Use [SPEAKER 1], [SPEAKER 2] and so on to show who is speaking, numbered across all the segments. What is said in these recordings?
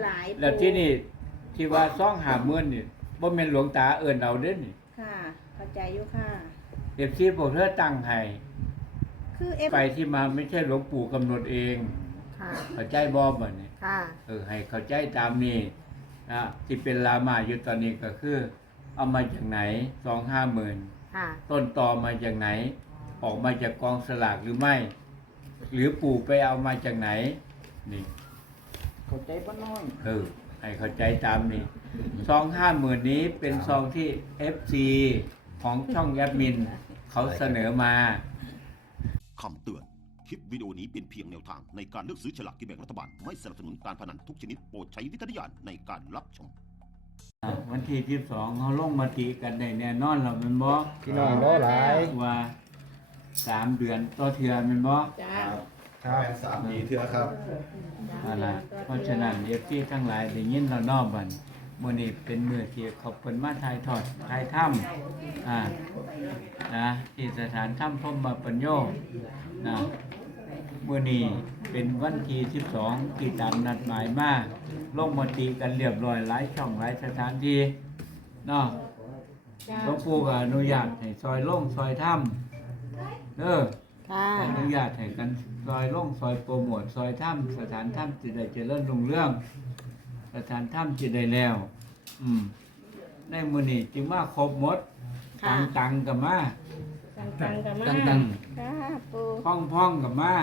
[SPEAKER 1] หลาย
[SPEAKER 2] แล้วที่นี่ที่ว่า250,000นี่บ่แม่นหลวงตาเอิ้นเอาเด้อนี่
[SPEAKER 1] ค่ะเข้าใจอยู่ค่ะ
[SPEAKER 2] FC พวกเธอตั้งให้
[SPEAKER 1] คือเอฟ
[SPEAKER 2] ไปที่มาไม่ใช่หลวงปู่กำหนดเอง
[SPEAKER 1] ค่ะ
[SPEAKER 2] เข้าใจบ่บัดนี้
[SPEAKER 1] ค่ะ
[SPEAKER 2] ให้เข้าใจตามนี้ที่เป็นลามาอยู่ตอนนี้ก็คือ เอามาจากไหน2-50,000
[SPEAKER 1] ค่ะ
[SPEAKER 2] ต้นตอมาจากไหน ออกมาจากกองสลากหรือไม่ หรือปู่ไปเอามาจากไหนนี่
[SPEAKER 3] เข้าใจป้าน้อย
[SPEAKER 2] ให้เข้าใจตามนี้2-50,000นี้เป็นซองที่ FC ของช่องแอดมินเขาเสนอมา
[SPEAKER 4] คำเตือน คลิปวิดีโอนี้เป็นเพียงแนวทางในการเลือกซื้อฉลากกินแบ่งรัฐบาล ไม่สนับสนุนการพนันทุกชนิดโปรดใช้วิจารณญาณในการรับชม
[SPEAKER 2] วันที่12เขาลงมติกันได้แน่นอนแล้วแม่นบ่
[SPEAKER 3] พี่น้องรอหลาย
[SPEAKER 2] ว่า3 เดือนต่อเทื่อแม่นบ่
[SPEAKER 1] จ้า
[SPEAKER 3] ครับ
[SPEAKER 5] 3 ปีเถื่อครับ
[SPEAKER 2] นั่นล่ะเพราะฉะนั้น FC ทั้งหลายได้ยินแล้วเนาะบัดมื้อนี้เป็นมื้อที่เขาเพิ่นมาถ่ายทอดถ่ายถ้ำนะที่สถานถ้ำพรหมปัญโยนะมื้อนี้เป็นวันที่12ที่ตามนัดหมายมาลงมติกันเรียบร้อยหลายช่องหลายสถานที่เนาะ
[SPEAKER 1] จ้า
[SPEAKER 2] หลวงปู่ก็อนุญาตให้ซอยลงซอยถ้ำ
[SPEAKER 1] ค่ะ
[SPEAKER 2] อนุญาตให้กันซอยลงซอยโปรโมทซอยถ้ำสถานถ้ำจะได้เจริญรุ่งเรืองสถานถ้ำจะได้แล้วในมื้อนี้จึงมาครบหมดตังกับมา
[SPEAKER 1] ตังๆกันมา
[SPEAKER 2] ตัง
[SPEAKER 1] ค่ะปู
[SPEAKER 2] พ่องกับมา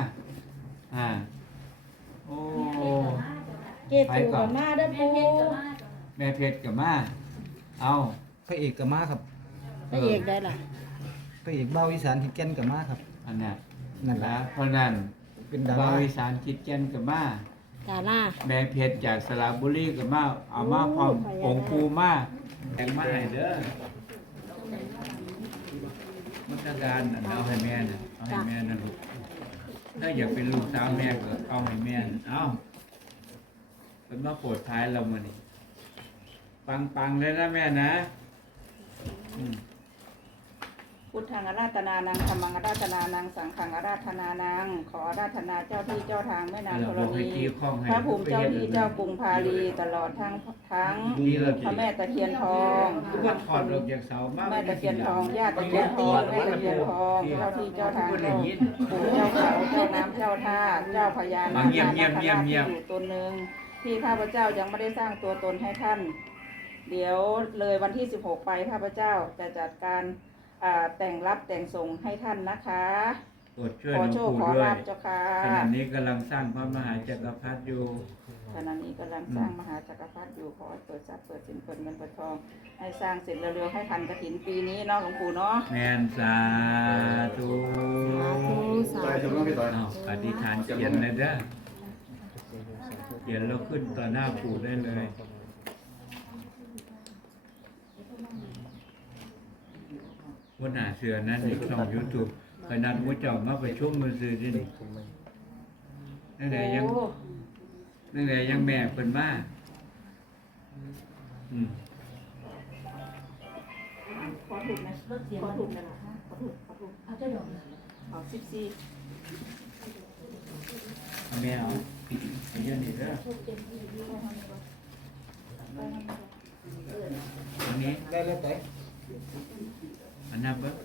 [SPEAKER 2] โอ้
[SPEAKER 1] เกตูกับมาเด้อปู
[SPEAKER 2] แม่เพชรกับมาเอา
[SPEAKER 3] พระเอกกับมาครับ
[SPEAKER 1] พระเอกได้ล่ะ
[SPEAKER 3] พระเอกเบ้าอีสานที่แก่นกับมาครับ
[SPEAKER 2] อันนั้น
[SPEAKER 3] นั่นแหละ
[SPEAKER 2] เพราะนั้น
[SPEAKER 3] เป็นดา
[SPEAKER 2] บา
[SPEAKER 3] รา
[SPEAKER 2] วิสานคิดแก่นกับมา
[SPEAKER 1] ดาล่า
[SPEAKER 2] แม่เพชรจากสระบุรีกับมาเอามาพร้อม
[SPEAKER 1] โอ้
[SPEAKER 2] องค์ปูมาแบ่งมาให้เด้อมัตการน่ะเอาให้แม่น่ะเอาให้แม่นะลูกถ้าอยากเป็นลูกสาวแม่ก็เอาให้แม่น่ะเอาเป็นมาโปรดท้ายเรามื้อนี้ปังๆเลยนะแม่นะ
[SPEAKER 6] พุทธังอาราธนานังธัมมังอาราธนานังสังฆังอาราธนานังขออาราธนาเจ้าที่เจ้าทางแม่นางธรณีพระภูมิเจ้าที่เจ้ากรุงพาลีตลอดทั้งพระแม่ตะเคียนทอง
[SPEAKER 2] ทุกคนถอดออกจากเสามา
[SPEAKER 6] แม่ตะเคียนทองย่าตะเคียนทองแม่ตะเคียนทองเจ้าที่เจ้าทางเจ้าปู่เจ้าเขาเจ้าน้ำเจ้าท่าเจ้าพญานาคนาคราชที่อยู่ตนหนึ่งที่ข้าพเจ้ายังไม่ได้สร้างตัวตนให้ท่าน เดี๋ยวเลยวันที่16ไปข้าพเจ้าจะจัดการแต่งรับแต่งส่งให้ท่านนะคะ
[SPEAKER 2] โปรดช่วย
[SPEAKER 6] ข
[SPEAKER 2] หล
[SPEAKER 6] อ
[SPEAKER 2] วง
[SPEAKER 6] โชค
[SPEAKER 2] ปู่
[SPEAKER 6] ขอ
[SPEAKER 2] ด้วย
[SPEAKER 6] ลาบเจ้าค่ะ
[SPEAKER 2] ขณะนี้กำลังสร้างพระมหาจักรพรรดิอยู่
[SPEAKER 6] ขณะนี้กำลังสร้างมหาจักรพรรดิอยู่ขอให้เปิดทรัพย์เปิดสินเปิดเงินเปิดทอง ให้สร้างเสร็จเร็วๆให้ทันกฐินปีนี้เนาะหลวงปู่เนาะ
[SPEAKER 2] แมนสาธุ
[SPEAKER 5] ต่อยถูกต้องพี่ต่อย
[SPEAKER 2] อ้าวอธิษฐานเขียนเลยเด้อเขียนแล้วขึ้นต่อหน้าปู่ได้เลยวันหน้าเสือนั้นในช่อง YouTube ขนาดมูเจ้ามาไปชมมือซื้อที่นี่นั่นแหละยังแม่เพิ่นมา
[SPEAKER 6] ขอถูกนะขอถูกนะขอถูกขอ14
[SPEAKER 2] เอาแม่เอาเอาเยอะนี่เด้ออันนี้
[SPEAKER 3] ได้เลยไป
[SPEAKER 2] อันนับเบิ่ง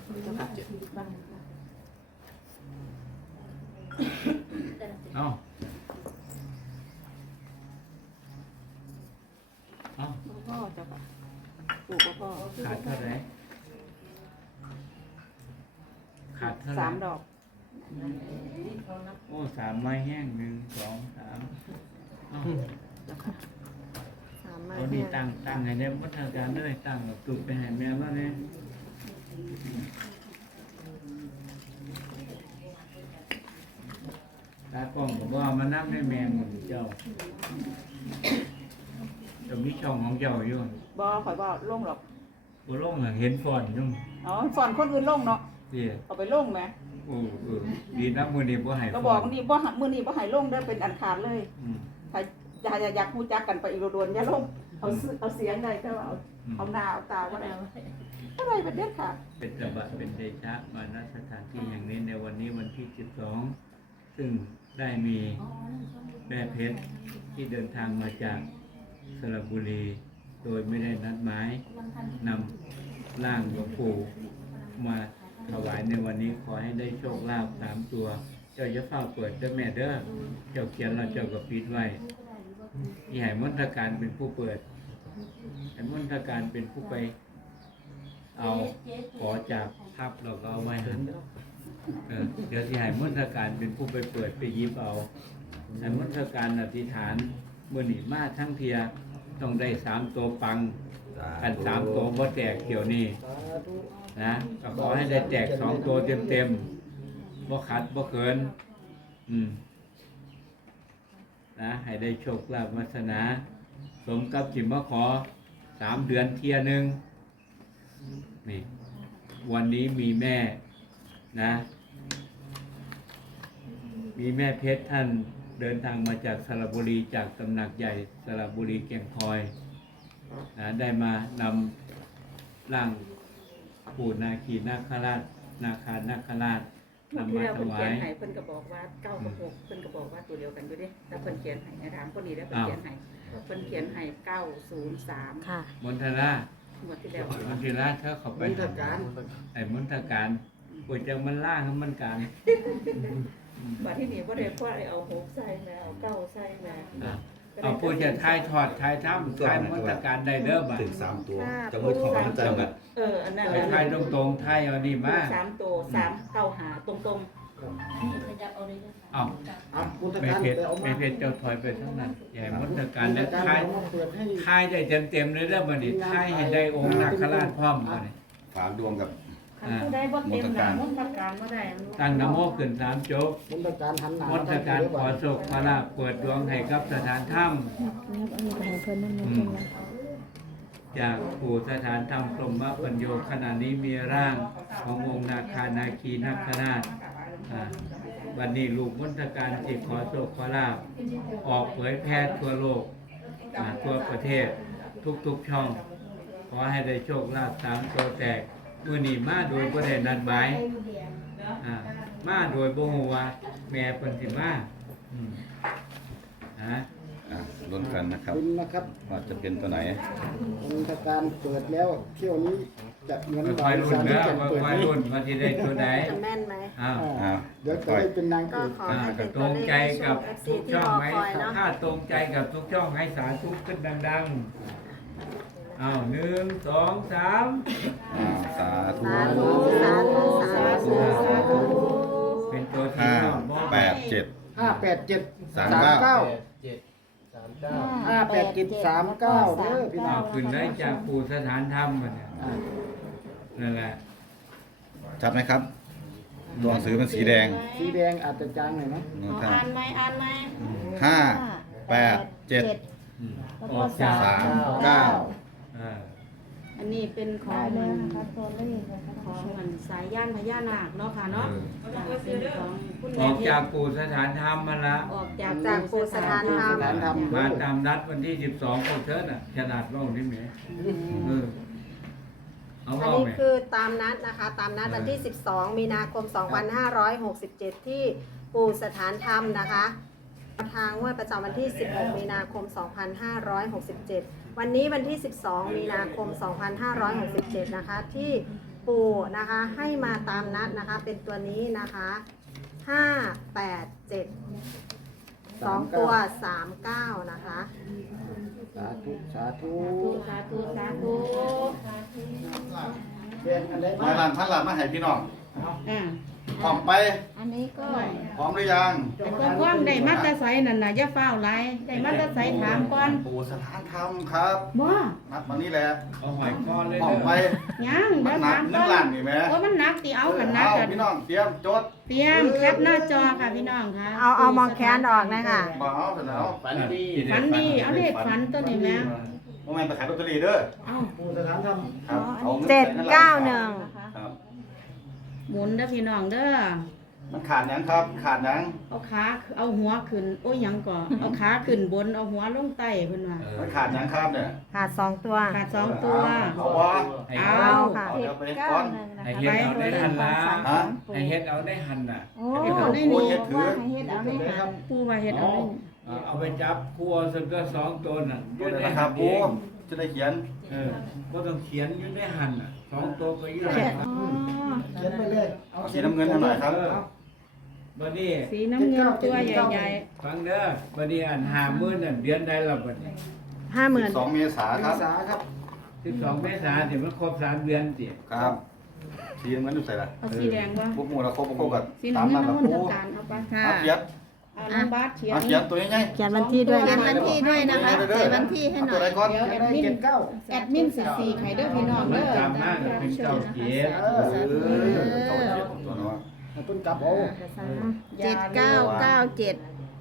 [SPEAKER 2] เอาเอา
[SPEAKER 6] พ่อเจ้าค่ะปู่พ่อ
[SPEAKER 2] ขาดเท่าไหร่ขาดเท่าไหร่
[SPEAKER 6] 3 ดอก
[SPEAKER 2] โอ้3ไม้แห้ง1 2 3เอา
[SPEAKER 1] 3 มา
[SPEAKER 2] เอานี่ตั้งให้ได้พัฒนาการเลยตั้งแบบตุกไปให้แม่มาเลยตากล้องผมว่ามานั่งได้แมงหมดเจ้าจะมีช่องของเจ้าอยู่
[SPEAKER 6] บ่ข่อยบ่ลงหรอก
[SPEAKER 2] บ่ลงอะเห็นฟอนอยู่
[SPEAKER 6] อ๋อสอนคนอื่นลงเนาะ
[SPEAKER 2] นี่
[SPEAKER 6] เอาไปลงไหม
[SPEAKER 2] โอ้ดีนะมื้อนี้บ่ให้
[SPEAKER 6] ก็
[SPEAKER 2] ฟ
[SPEAKER 6] บ
[SPEAKER 2] อ
[SPEAKER 6] อก
[SPEAKER 2] น
[SPEAKER 6] นี่บ่มื้อนี้บ่ให้ลงเด้อเป็นอันขาดเลย
[SPEAKER 2] อืม
[SPEAKER 6] ถ้าอยากรู้จักกันไปอีกโดนๆอย่าลงเอาเสียงได้ก็เอาหน้าเอาตาบ่ได้อะไรเป็นเด็ดค่ะ
[SPEAKER 2] เป็นตบะเป็นเดชะมาณสถานที่อย่างนี้ในวันนี้วันที่12ซึ่งได้มีแม่เพชรที่เดินทางมาจากสระบุรีโดยไม่ได้นัดหมายนำร่างหลวงปู่มาถวายในวันนี้ขอให้ได้โชคลาภ3 ตัวเจ้าจะเฝ้าเปิดเด้อแม่เด้อเจ้าเขียนแล้วเจ้าก็ปิดไว้ที่ให้มนตการเป็นผู้เปิดให้มนตการเป็นผู้ไปเอาขอจากทับเราก็เอาไว้หันเดี๋ยวที่ให้มนตการเป็นผู้ไปเปิดไปยิบเอาให้มนตการอธิษฐานเมื่อหนีมาทั้งเทียต้องได้3 ตัวปังกัน3 ตัวบ่แตกเกี่ยวนี้นะก็ขอให้ได้แตก2 ตัวเต็มๆบ่ขัดบ่เขินนะให้ได้โชคลาภวาสนาสมกับจิมมาขอ3 เดือนเทียหนึ่งนี่วันนี้มีแม่นะมีแม่เพชรท่านเดินทางมาจากสระบุรีจากตำหนักใหญ่สระบุรีแก่งคอยนะได้มานำร่างปู่นาคีนาคราชนาคานาคราชนำมาถวาย
[SPEAKER 6] เพิ่นก็บอกว่า9 กับ 6เพิ่นก็บอกว่าตัวเดียวกันอยู่ดิแต่เพิ่นเขียนให้ถามคนนี้แล้วเพิ่นเขียนให้903
[SPEAKER 1] ค่ะ
[SPEAKER 2] มณฑรา
[SPEAKER 6] หมดที่แล้ว
[SPEAKER 2] มณฑราเธอเข้าไปไอ้มณฑการป่วยจังมันล่าให้มันการ
[SPEAKER 6] บัดที่นี่บ่ได้พ่อเอา6ใส่แม่เอา9ใส่แม่
[SPEAKER 2] เอาผู้จะทายถอดทายถ้ำทายมณฑการได้เด้อบ่
[SPEAKER 5] ถึง3 ตัวจะมือของมันจังอ่ะ
[SPEAKER 6] อันนั้น
[SPEAKER 2] ทายตรงๆทายเอานี่มา
[SPEAKER 6] 3 ตัว3เข้าหาตรง
[SPEAKER 2] เอาไม่เพชรเจ้าถอยไปทั้งนั้นใหญ่มณฑการและทายได้เต็มๆเลยเด้อบัดนี้ทายให้ได้องค์นาคราชพร้อมบัดนี้
[SPEAKER 5] ฝากดวงกับ
[SPEAKER 1] ผู้ใดบ่เต็มหลังมนตการบ่ได้
[SPEAKER 2] ตั้งนะโมขึ้น3 จบมณฑการขอโชคขอลาภเปิดดวงให้กับสถานถ้ำจากปู่สถานถ้ำกรมพระปัญโยขณะนี้มีร่างขององค์นาคานาคีนาคราชวันนี้ลูกมณฑการจิตขอโชคขอลาภออกเผยแพร่ทั่วโลกทั่วประเทศทุกๆช่องขอให้ได้โชคลาภ3 ตัวแตกมื้อนี้มาโดยบ่ได้นัดหมายมาโดยบ่ฮู้ว่าแม่เพิ่นสิมา
[SPEAKER 5] ลุ้นกันนะครับ
[SPEAKER 3] คุณนะครับ
[SPEAKER 5] ว่าจะเป็นตัวไหน
[SPEAKER 3] องค์การเปิดแล้วเที่ยวนี้จะเหมือน
[SPEAKER 2] ค่อยๆรุ่นเด้อค่อยๆรุ่นว่าสิได้ตัวไหน
[SPEAKER 1] จะแม่นไหม
[SPEAKER 3] เดี๋ยวจะได้เป็นนางเอ
[SPEAKER 1] ก็
[SPEAKER 3] ก
[SPEAKER 1] ขอให้เป็น
[SPEAKER 2] ต
[SPEAKER 1] ตั
[SPEAKER 2] ร
[SPEAKER 1] ว
[SPEAKER 2] ง
[SPEAKER 1] เลข
[SPEAKER 2] ใจ
[SPEAKER 1] ให้โช
[SPEAKER 2] กับ
[SPEAKER 1] ค FC
[SPEAKER 2] ทุก
[SPEAKER 1] ที่
[SPEAKER 2] ช่อ
[SPEAKER 1] รง อ
[SPEAKER 2] ไหม
[SPEAKER 1] คอยเนาะ
[SPEAKER 2] ถ้าตรงใจกับทุกช่องให้สาธุขึ้นดังๆเอา1 2 3
[SPEAKER 5] สาธุ
[SPEAKER 1] สาธุสาธุสาธุสาธุ
[SPEAKER 2] เป็นตัวที่ชอบบ่
[SPEAKER 5] 587
[SPEAKER 3] 587
[SPEAKER 5] 39
[SPEAKER 3] 587 39เด้อพี่น้
[SPEAKER 2] เอา
[SPEAKER 3] อง
[SPEAKER 2] ขึ้นได้จากปู่สถานธรรมมันเนี่ยนั่นแหละ
[SPEAKER 5] ชัดไหมครับตัวหนังสือเป็นสีแดง
[SPEAKER 3] สีแดงอาจจะจางหน่อยนะ
[SPEAKER 5] นู่น
[SPEAKER 1] เอา
[SPEAKER 5] ท่าน
[SPEAKER 1] อ่านไหมอ่านไหม
[SPEAKER 5] 5 8 7
[SPEAKER 1] แล้ว
[SPEAKER 2] อ
[SPEAKER 1] ก็
[SPEAKER 2] อกจาก
[SPEAKER 5] 3 9
[SPEAKER 1] อันนี้เป็นของมันของมันสายย่านพญานาคเนาะค่ะเนาะเป็นของคุณ
[SPEAKER 2] อ
[SPEAKER 1] แม่
[SPEAKER 2] อก
[SPEAKER 1] เพ
[SPEAKER 2] จาก
[SPEAKER 1] ชร
[SPEAKER 2] ปู่สถานธรรมมาละ
[SPEAKER 1] ออกจากปู่สถานธรรม
[SPEAKER 2] มาตามนัดวันที่12ของเชิญน่ะขนาดว่านี่แหมเอา
[SPEAKER 7] อัน
[SPEAKER 2] ว่า
[SPEAKER 7] นี้
[SPEAKER 2] แหม
[SPEAKER 7] คือตามนัดนะคะ ตามนัดวันที่ 12 มีนาคม 2567 ที่ปู่สถานธรรมนะคะทางงวดประจำวันที่ 16 มีนาคม 2567 วันนี้วันที่ 12 มีนาคม 2567 นะคะ ที่ปู่นะคะให้มาตามนัดนะคะ เป็นตัวนี้นะคะ 587 2 ตัว 39 นะคะ
[SPEAKER 3] สาธุสาธุ
[SPEAKER 1] สาธุสาธุ
[SPEAKER 3] แดงอันใด
[SPEAKER 5] มาหลานท่านหลานมาให้พี่น้อง
[SPEAKER 1] อ่า
[SPEAKER 5] พร้อมไป
[SPEAKER 1] อันนี้ก็
[SPEAKER 5] พร้อมหรือยัง
[SPEAKER 1] แต่เพิ่นว่างได้มาแตะไสนั่นน่ะอย่าฟ้าวหลายได้มาแตะไสถามก่อน
[SPEAKER 5] ปู่สถานธรรมครับ
[SPEAKER 1] บ่
[SPEAKER 5] นัดมานี่แหละ
[SPEAKER 2] เอาหอยก้อนเลย
[SPEAKER 5] พร้อมไป
[SPEAKER 1] ยัง
[SPEAKER 5] มั
[SPEAKER 1] เดี๋
[SPEAKER 5] น
[SPEAKER 1] ยว
[SPEAKER 5] หนั
[SPEAKER 1] ถาก ม
[SPEAKER 5] หนึ่
[SPEAKER 1] ก่
[SPEAKER 5] ง
[SPEAKER 1] อ
[SPEAKER 5] ล้าน
[SPEAKER 1] น
[SPEAKER 5] นี่ไหม
[SPEAKER 1] ว่ามันหนักติเอากันหนัก
[SPEAKER 5] เอา
[SPEAKER 1] กัน
[SPEAKER 5] พี่น้องเตรียมจด
[SPEAKER 1] เตรียมแคปหน้าจอค่ะพี่น้องค่ะ
[SPEAKER 7] เอามองแคนออกนะคะ
[SPEAKER 5] บ่เอาเสร็จแล้ว
[SPEAKER 2] ฝันดี
[SPEAKER 1] ฝันดีเอาเลขฝันตัวนี้แม่
[SPEAKER 5] โมเมนต์ไปขายลอตเตอรี่เด้อ
[SPEAKER 1] เอ้า
[SPEAKER 3] ปู่สถานธรรม
[SPEAKER 5] ครับเอาเงินใส่ในร้าน
[SPEAKER 7] 791
[SPEAKER 5] ครับ
[SPEAKER 1] หมุนเด้อพี่น้องเด้อ
[SPEAKER 5] มันขาดหยังครับ ขาดหยัง
[SPEAKER 1] เอาขาเอาหัวขึ้นโอ้ยหยังก่อเอาขาขึ้นบนเอาหัวลงใต้เพิ่นว่า
[SPEAKER 5] มันขาดหยังครับเนี่ย
[SPEAKER 7] ขาด 2 ตัว
[SPEAKER 1] ขาด2ตัว
[SPEAKER 5] เอาวะ
[SPEAKER 1] เอา
[SPEAKER 7] ค่ะ
[SPEAKER 5] เอาเดี๋ยวไปก่อน
[SPEAKER 2] ให้เฮ็ดเอาได้หันละ
[SPEAKER 5] ฮะ
[SPEAKER 2] ให้เฮ็ดเอาได้หันน่ะ
[SPEAKER 1] เฮ็ดเอาได้นี่
[SPEAKER 5] เฮ็ดถือ
[SPEAKER 1] ปูว่าเฮ็ดเอาได้
[SPEAKER 2] เเอาไปจับคู่สักก็สองตัวน่ะ
[SPEAKER 5] ตัวไหนนะครับปูจะได้เขียน
[SPEAKER 2] ก็ต้องเขียนอยู่ในหันน่ะสองตัวก็อยู่ในหัน
[SPEAKER 3] เขียนไปเลย
[SPEAKER 5] เอาสีน้ำเงินให้หน่อยครับ
[SPEAKER 2] บัดนี้
[SPEAKER 1] สีน้ำเงินตัวใหญ่
[SPEAKER 2] ฟังเด้อบัดนี้อัน50,000นั่นเดือนใดละบัดนี้
[SPEAKER 7] 50,000
[SPEAKER 5] 2 เมษายนครับ
[SPEAKER 3] ษาครับ
[SPEAKER 2] 12 เมษายนถึงมันครบ3 เดือนสิ
[SPEAKER 5] ครับสีน้ำเงินอยู่ใส่ละ
[SPEAKER 1] ๆเอาสีแดงวะ
[SPEAKER 5] พวกหมูเราครบกับ
[SPEAKER 1] สี
[SPEAKER 5] ตาม
[SPEAKER 1] น้ำเงิ
[SPEAKER 5] นั้น นละ
[SPEAKER 1] น้ำ
[SPEAKER 5] ปู
[SPEAKER 1] ตาลเอาไป
[SPEAKER 5] เอาเขียน
[SPEAKER 1] เอาน้องบาสเขียน
[SPEAKER 5] เอาเขียนตัวใหญ่
[SPEAKER 7] เขียนวันที่ด้วย
[SPEAKER 5] เขี
[SPEAKER 7] นะ
[SPEAKER 5] ยนวันที่ด้วยนะคะ
[SPEAKER 7] ใส่วันที่ให้หน่อย
[SPEAKER 5] ตัวใดก่อน
[SPEAKER 1] เดี๋ยว
[SPEAKER 3] จะได้เจ็ดเก้า
[SPEAKER 1] แอดมินสีไข่เด้อพี่น้อง
[SPEAKER 2] มั
[SPEAKER 1] เด้
[SPEAKER 2] น
[SPEAKER 1] อ
[SPEAKER 2] จำมากเป็นเก้าเกียรติ
[SPEAKER 5] เก้าเจ็ดตัวเนาะ
[SPEAKER 3] ต้นกลับเอา
[SPEAKER 7] 7997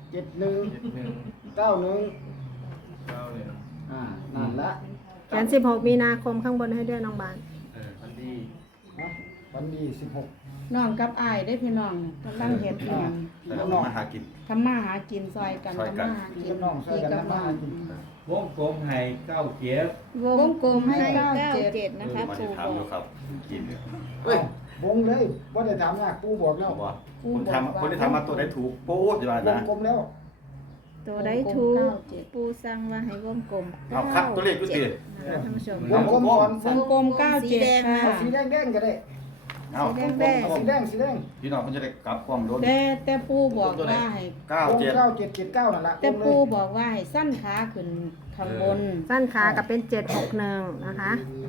[SPEAKER 3] 7191นั่นละ
[SPEAKER 7] เขียน16 มีนาคมข้างบนให้ด้วยน้องบาน
[SPEAKER 3] วันดี16
[SPEAKER 1] น้องกับอ้ายได้อพี่น้องกำลังเฮ็ดอีหยัง
[SPEAKER 5] แล้วก็มาหากิน
[SPEAKER 1] ทำมาหากินซอยกัน
[SPEAKER 5] ซอยกัน
[SPEAKER 1] ทำมาหากิ
[SPEAKER 3] พี่
[SPEAKER 1] น
[SPEAKER 3] กับน้องช่วยกัน
[SPEAKER 1] กับ
[SPEAKER 3] ทำมา
[SPEAKER 1] น้อง
[SPEAKER 3] หากิน
[SPEAKER 2] วงกลมให้เก้าเกียรติ
[SPEAKER 1] วงกลมให้
[SPEAKER 7] 97 นะคะ
[SPEAKER 5] มา
[SPEAKER 7] ครู
[SPEAKER 5] ที่ถาม
[SPEAKER 7] บ
[SPEAKER 5] ดู
[SPEAKER 7] อก
[SPEAKER 5] ครับกินเนี่ย
[SPEAKER 3] เฮ้ย วงเลยว่าได้ถามยากปูบอกแล้ว
[SPEAKER 5] บอกคนที่ทำมาตัวได้ถูกปูจะว่า
[SPEAKER 3] ว
[SPEAKER 5] นะ
[SPEAKER 3] งกลมแล้ว
[SPEAKER 7] ตัวได้ถูกปูสั่งว่าให้วงกลม
[SPEAKER 5] เอาครับตัวเลขก็ตี
[SPEAKER 7] นะคะท่านผู้ชม
[SPEAKER 3] วงกลมก่อน
[SPEAKER 1] วงกลม
[SPEAKER 7] สีแดง
[SPEAKER 1] 97
[SPEAKER 7] นะ
[SPEAKER 3] เอา
[SPEAKER 1] ค่ะ
[SPEAKER 3] สีแดงก็ได้
[SPEAKER 5] เอา
[SPEAKER 7] สีแดง
[SPEAKER 3] เอาสีแดงสีแดง
[SPEAKER 5] พี่น้องเขาจะได้กลับความโดน
[SPEAKER 1] แต่ปู่บอกว่าให้
[SPEAKER 3] วง
[SPEAKER 5] 97
[SPEAKER 3] 9779นั่นละ
[SPEAKER 1] แต่ปู่บอกว่าให้สั้นขาขึ้นข้างบน
[SPEAKER 7] สั้นขากับเป็น 761 นะคะ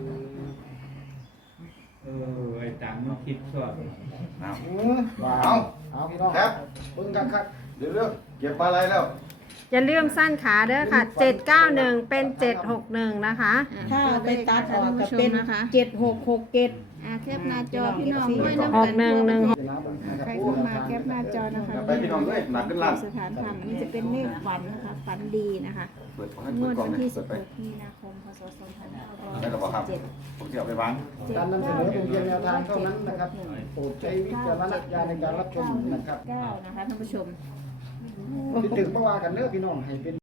[SPEAKER 2] ไอ้ตังมันคิดชอบ
[SPEAKER 5] เอา
[SPEAKER 3] เอาพี่น้อง
[SPEAKER 5] ครับ
[SPEAKER 3] เบิ่งกันครับ
[SPEAKER 5] เดี๋ยวเก็บปลาอะไรแล้ว
[SPEAKER 7] อย่าลืมสั้นขาเด้อค่ะ 791 เป็น 761 นะคะ
[SPEAKER 1] ถ้าเอาไปตัดออกก็เป็น
[SPEAKER 7] นะคะ
[SPEAKER 1] 7667
[SPEAKER 7] แคปหน้าจอพี่น้องด้วย
[SPEAKER 5] ห
[SPEAKER 7] น้ำ
[SPEAKER 5] ก
[SPEAKER 7] กัน
[SPEAKER 3] เดี๋ยวนะ
[SPEAKER 7] ใครเข้ามาแคปหน้าจอนะคะ
[SPEAKER 5] ไปพี่น้องเลยหนักขึ้นล่าง
[SPEAKER 7] สถานธรรมอันนี้จะเป็นเลขฝันนะคะ ฝันดีนะคะ
[SPEAKER 5] เปิดให้
[SPEAKER 7] ง
[SPEAKER 5] เปิ
[SPEAKER 7] ว
[SPEAKER 5] ด
[SPEAKER 7] ด
[SPEAKER 5] กล่อง
[SPEAKER 7] วัน
[SPEAKER 5] เลย
[SPEAKER 7] ที่
[SPEAKER 5] เปิดไป
[SPEAKER 7] 16 มีนาคม พศ
[SPEAKER 5] ได้หรือเปล่าครับ
[SPEAKER 7] 2567
[SPEAKER 5] ผมจะเอาไปวาง
[SPEAKER 3] การนำเสนอเป็นเพียงแนวทางเท่านั้นนะครับโปรดใช้วิจารณญาณในการรับชมนะครับ
[SPEAKER 7] 9นะคะท่านผู้ชม
[SPEAKER 3] คิดถึงเมื่อวานกันเด้อพี่น้องให้เป็น